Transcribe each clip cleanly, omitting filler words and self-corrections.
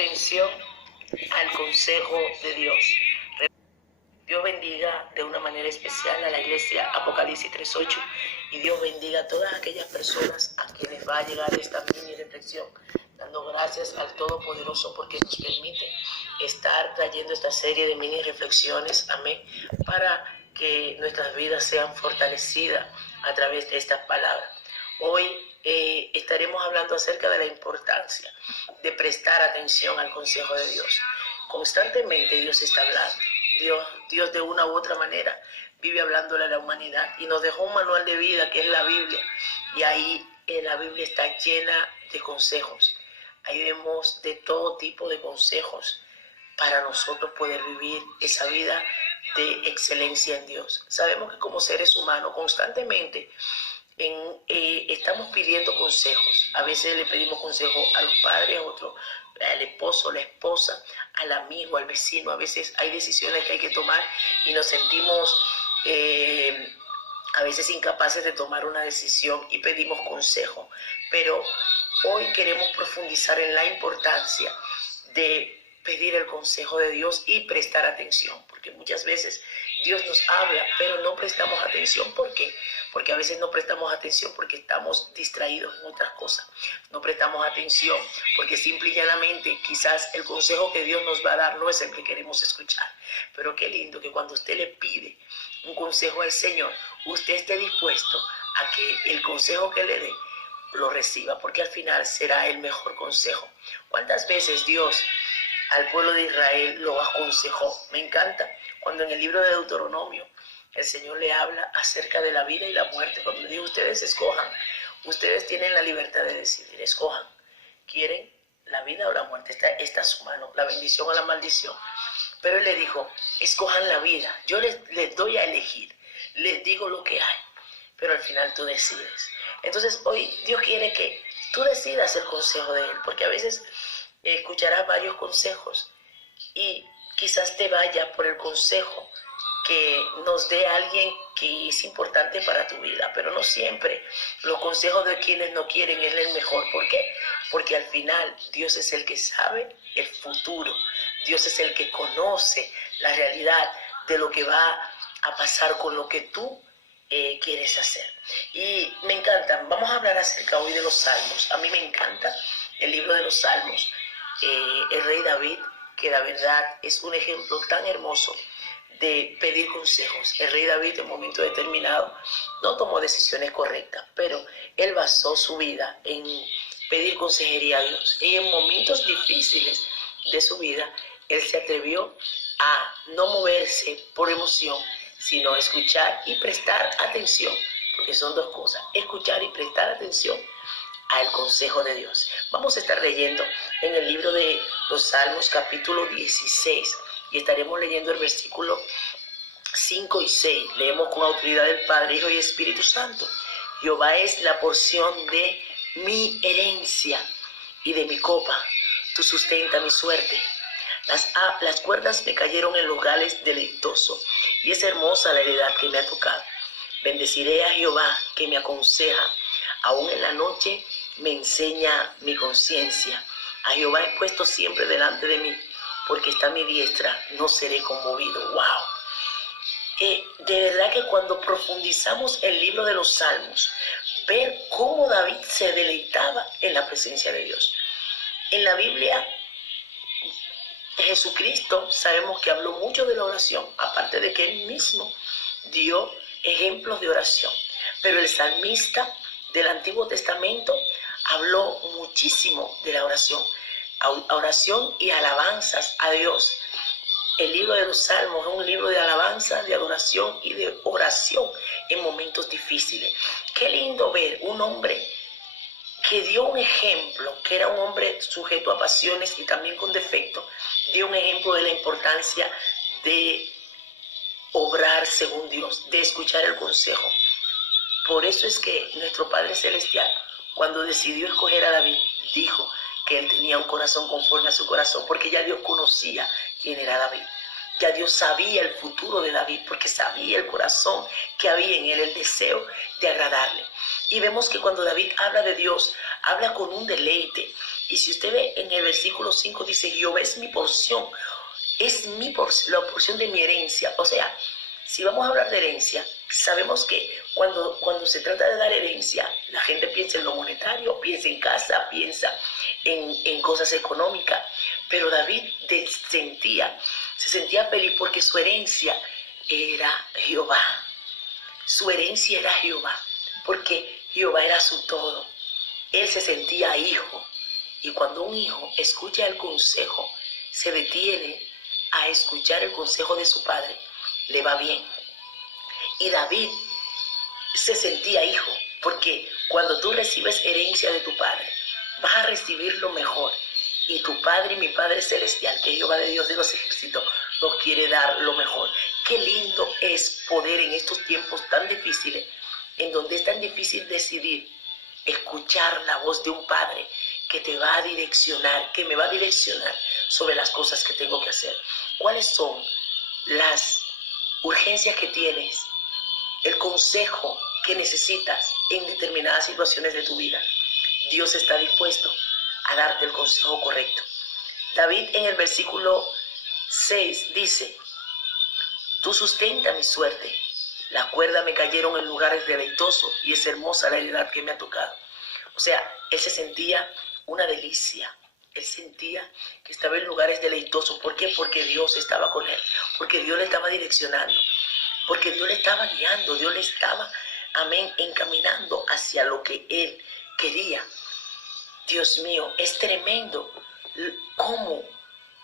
atención al consejo de Dios. Dios bendiga de una manera especial a la iglesia Apocalipsis 3:8 y Dios bendiga a todas aquellas personas a quienes va a llegar esta mini reflexión, dando gracias al Todopoderoso porque nos permite estar trayendo esta serie de mini reflexiones, amén, para que nuestras vidas sean fortalecidas a través de estas palabras. Hoy estaremos hablando acerca de la importancia de prestar atención al consejo de Dios. Constantemente Dios está hablando. Dios de una u otra manera vive hablándole a la humanidad y nos dejó un manual de vida que es la Biblia, y ahí la Biblia está llena de consejos. Ahí vemos de todo tipo de consejos para nosotros poder vivir esa vida de excelencia en Dios. Sabemos que como seres humanos constantemente estamos pidiendo consejos. A veces le pedimos consejos a los padres, a otros, al esposo, la esposa, al amigo, al vecino. A veces hay decisiones que hay que tomar y nos sentimos a veces incapaces de tomar una decisión y pedimos consejo. Pero hoy queremos profundizar en la importancia de pedir el consejo de Dios y prestar atención, porque muchas veces Dios nos habla, pero no prestamos atención. ¿Por qué? Porque a veces no prestamos atención porque estamos distraídos en otras cosas. No prestamos atención porque simple y llanamente quizás el consejo que Dios nos va a dar no es el que queremos escuchar. Pero qué lindo que cuando usted le pide un consejo al Señor, usted esté dispuesto a que el consejo que le dé lo reciba, porque al final será el mejor consejo. ¿Cuántas veces Dios al pueblo de Israel lo aconsejó? Me encanta cuando en el libro de Deuteronomio el Señor le habla acerca de la vida y la muerte. Cuando le dijo, ustedes escojan, ustedes tienen la libertad de decidir, escojan, ¿quieren la vida o la muerte? Está a su mano, la bendición o la maldición. Pero él le dijo, escojan la vida, yo les doy a elegir, les digo lo que hay, pero al final tú decides. Entonces hoy Dios quiere que tú decidas el consejo de Él, porque a veces escucharás varios consejos y quizás te vaya por el consejo que nos dé alguien que es importante para tu vida, pero no siempre los consejos de quienes no quieren es el mejor. ¿Por qué? Porque al final Dios es el que sabe el futuro, Dios es el que conoce la realidad de lo que va a pasar con lo que tú quieres hacer. Y me encanta, vamos a hablar acerca hoy de los Salmos. A mí me encanta el libro de los Salmos. El rey David, que la verdad es un ejemplo tan hermoso de pedir consejos. El rey David en un momento determinado no tomó decisiones correctas, pero él basó su vida en pedir consejería a Dios. Y en momentos difíciles de su vida, él se atrevió a no moverse por emoción, sino escuchar y prestar atención, porque son dos cosas, escuchar y prestar atención al consejo de Dios. Vamos a estar leyendo en el libro de los Salmos capítulo 16 y estaremos leyendo el versículo 5 y 6. Leemos con autoridad del Padre, Hijo y Espíritu Santo. Jehová es la porción de mi herencia y de mi copa. Tú sustentas mi suerte. Las cuerdas me cayeron en lugares deleitosos y es hermosa la heredad que me ha tocado. Bendeciré a Jehová que me aconseja. Aún en la noche me enseña mi conciencia. A Jehová he puesto siempre delante de mí, porque está a mi diestra, no seré conmovido. ¡Wow! De verdad que cuando profundizamos el libro de los Salmos, ver cómo David se deleitaba en la presencia de Dios. En la Biblia, Jesucristo sabemos que habló mucho de la oración, aparte de que él mismo dio ejemplos de oración. Pero el salmista del Antiguo Testamento habló muchísimo de la oración y alabanzas a Dios. El libro de los Salmos es un libro de alabanza, de adoración y de oración en momentos difíciles. Qué lindo ver un hombre que dio un ejemplo, que era un hombre sujeto a pasiones y también con defectos, dio un ejemplo de la importancia de obrar según Dios, de escuchar el consejo. Por eso es que nuestro Padre Celestial, cuando decidió escoger a David, dijo que él tenía un corazón conforme a su corazón, porque ya Dios conocía quién era David. Ya Dios sabía el futuro de David, porque sabía el corazón que había en él, el deseo de agradarle. Y vemos que cuando David habla de Dios, habla con un deleite. Y si usted ve en el versículo 5 dice, Jehová es mi porción, la porción de mi herencia. O sea, si vamos a hablar de herencia, sabemos que cuando se trata de dar herencia, la gente piensa en lo monetario, piensa en casa, piensa en cosas económicas. Pero David se sentía feliz porque su herencia era Jehová. Su herencia era Jehová, porque Jehová era su todo. Él se sentía hijo. Y cuando un hijo escucha el consejo, se detiene a escuchar el consejo de su padre, le va bien. Y David se sentía hijo, porque cuando tú recibes herencia de tu padre, vas a recibir lo mejor. Y tu Padre y mi Padre Celestial, que es Jehová de Dios de los ejércitos, nos quiere dar lo mejor. Qué lindo es poder en estos tiempos tan difíciles, en donde es tan difícil decidir, escuchar la voz de un Padre que te va a direccionar, que me va a direccionar sobre las cosas que tengo que hacer. ¿Cuáles son las urgencias que tienes? El consejo que necesitas en determinadas situaciones de tu vida. Dios está dispuesto a darte el consejo correcto. David en el versículo 6 dice, tú sustentas mi suerte, las cuerdas me cayeron en lugares deleitosos y es hermosa la heredad que me ha tocado. O sea, él se sentía una delicia, él sentía que estaba en lugares deleitosos. ¿Por qué? Porque Dios estaba con él, porque Dios le estaba direccionando, porque Dios le estaba guiando, Dios le estaba, amén, encaminando hacia lo que él quería. Dios mío, es tremendo cómo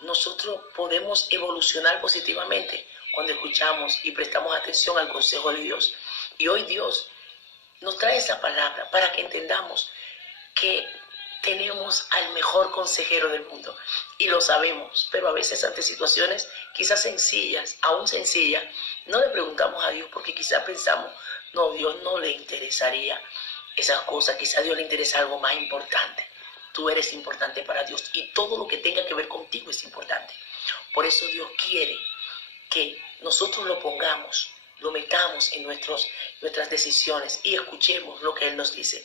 nosotros podemos evolucionar positivamente cuando escuchamos y prestamos atención al consejo de Dios. Y hoy Dios nos trae esa palabra para que entendamos que tenemos al mejor consejero del mundo. Y lo sabemos, pero a veces ante situaciones quizás sencillas, aún sencillas, no le preguntamos a Dios porque quizás pensamos, no, Dios no le interesaría esas cosas, quizás a Dios le interesa algo más importante. Tú eres importante para Dios y todo lo que tenga que ver contigo es importante. Por eso Dios quiere que nosotros lo pongamos, lo metamos en nuestras decisiones y escuchemos lo que Él nos dice.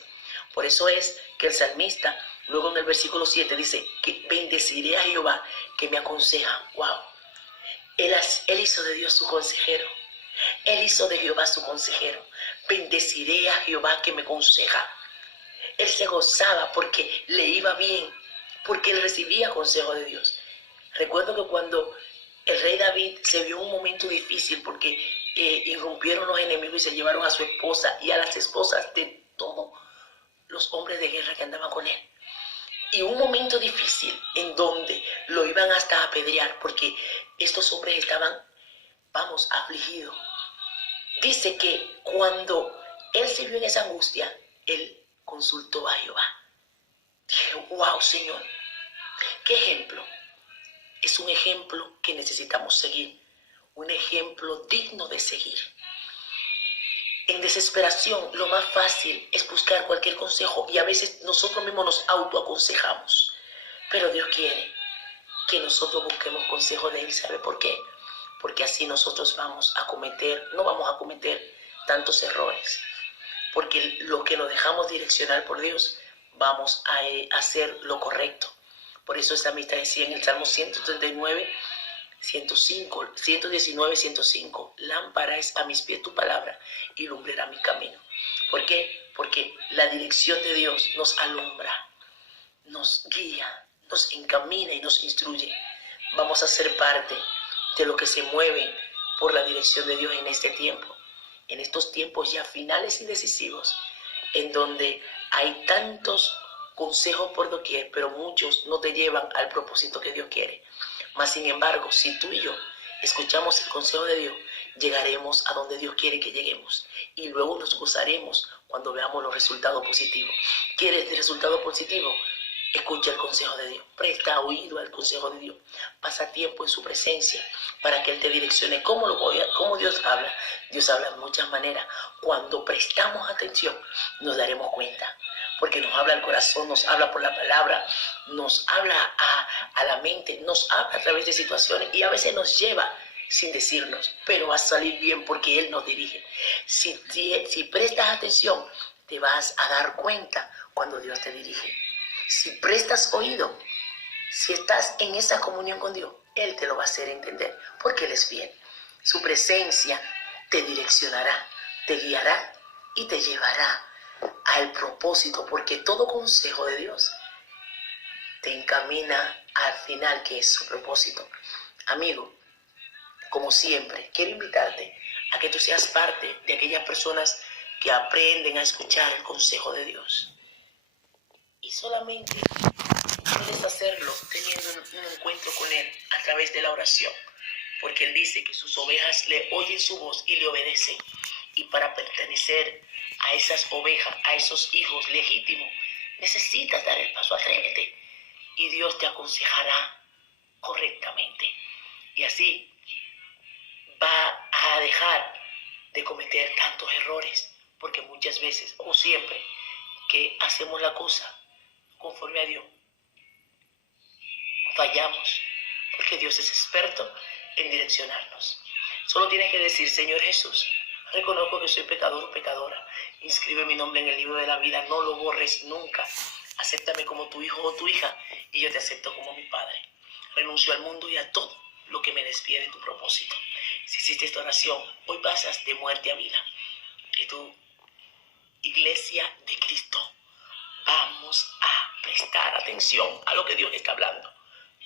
Por eso es que el salmista, luego en el versículo 7 dice que bendeciré a Jehová que me aconseja. ¡Wow! Él hizo de Dios su consejero. Él hizo de Jehová su consejero. Bendeciré a Jehová que me aconseja. Él se gozaba porque le iba bien, porque él recibía consejo de Dios. Recuerdo que cuando el rey David se vio en un momento difícil porque irrumpieron los enemigos y se llevaron a su esposa y a las esposas de todos los hombres de guerra que andaban con él. Y un momento difícil en donde lo iban hasta a apedrear porque estos hombres estaban, afligidos. Dice que cuando él se vio en esa angustia, él consultó a Jehová. Dije, wow, Señor, qué ejemplo. Es un ejemplo que necesitamos seguir, un ejemplo digno de seguir. En desesperación, lo más fácil es buscar cualquier consejo y a veces nosotros mismos nos autoaconsejamos. Pero Dios quiere que nosotros busquemos consejo de Él. ¿Sabe por qué? Porque así nosotros no vamos a cometer tantos errores. Porque lo que nos dejamos direccionar por Dios, vamos a hacer lo correcto. Por eso el salmista decía en el Salmo 139, 105, 119, 105, lámpara es a mis pies tu palabra y lumbrera mi camino. ¿Por qué? Porque la dirección de Dios nos alumbra, nos guía, nos encamina y nos instruye. Vamos a ser parte de lo que se mueve por la dirección de Dios en este tiempo. En estos tiempos ya finales y decisivos, en donde hay tantos consejos por doquier, pero muchos no te llevan al propósito que Dios quiere. Mas, sin embargo, si tú y yo escuchamos el consejo de Dios, llegaremos a donde Dios quiere que lleguemos. Y luego nos gozaremos cuando veamos los resultados positivos. ¿Quieres el resultado positivo? Escucha el consejo de Dios, presta oído al consejo de Dios, pasa tiempo en su presencia para que Él te direccione. ¿Cómo Dios habla? Dios habla de muchas maneras. Cuando prestamos atención, nos daremos cuenta, porque nos habla el corazón, nos habla por la palabra, nos habla a la mente, nos habla a través de situaciones y a veces nos lleva sin decirnos, pero va a salir bien porque Él nos dirige. Si prestas atención, te vas a dar cuenta cuando Dios te dirige. Si prestas oído, si estás en esa comunión con Dios, Él te lo va a hacer entender, porque Él es fiel. Su presencia te direccionará, te guiará y te llevará al propósito, porque todo consejo de Dios te encamina al final, que es su propósito. Amigo, como siempre, quiero invitarte a que tú seas parte de aquellas personas que aprenden a escuchar el consejo de Dios. Y solamente puedes hacerlo teniendo un encuentro con Él a través de la oración, porque Él dice que sus ovejas le oyen su voz y le obedecen. Y para pertenecer a esas ovejas, a esos hijos legítimos, necesitas dar el paso. Atrévete y Dios te aconsejará correctamente. Y así va a dejar de cometer tantos errores, porque muchas veces, o siempre, que hacemos la cosa conforme a Dios, fallamos, porque Dios es experto en direccionarnos. Solo tienes que decir: Señor Jesús, reconozco que soy pecador o pecadora. Inscribe mi nombre en el libro de la vida, no lo borres nunca. Acéptame como tu hijo o tu hija y yo te acepto como mi padre. Renuncio al mundo y a todo lo que me desvíe de tu propósito. Si hiciste esta oración, hoy pasas de muerte a vida. Y tú, Iglesia de Cristo, vamos a prestar atención a lo que Dios está hablando.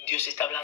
Dios está hablando.